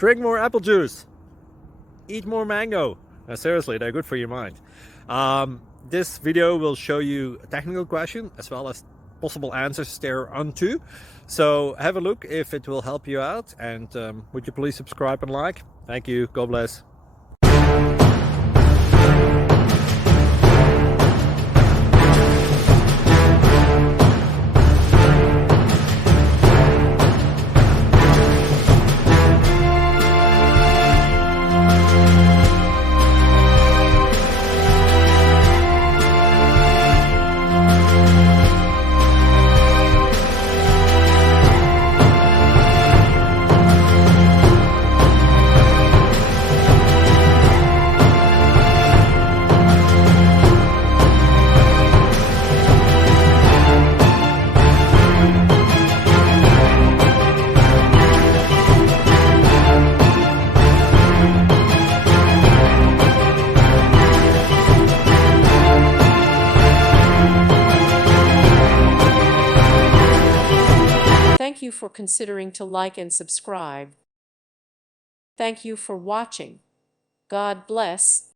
Drink more apple juice. Eat more mango. Seriously, they're good for your mind. This video will show you a technical question as well as possible answers thereunto. So have a look if it will help you out, and would you please subscribe and like? Thank you. God bless. Thank you for considering to like and subscribe. Thank you for watching. God bless.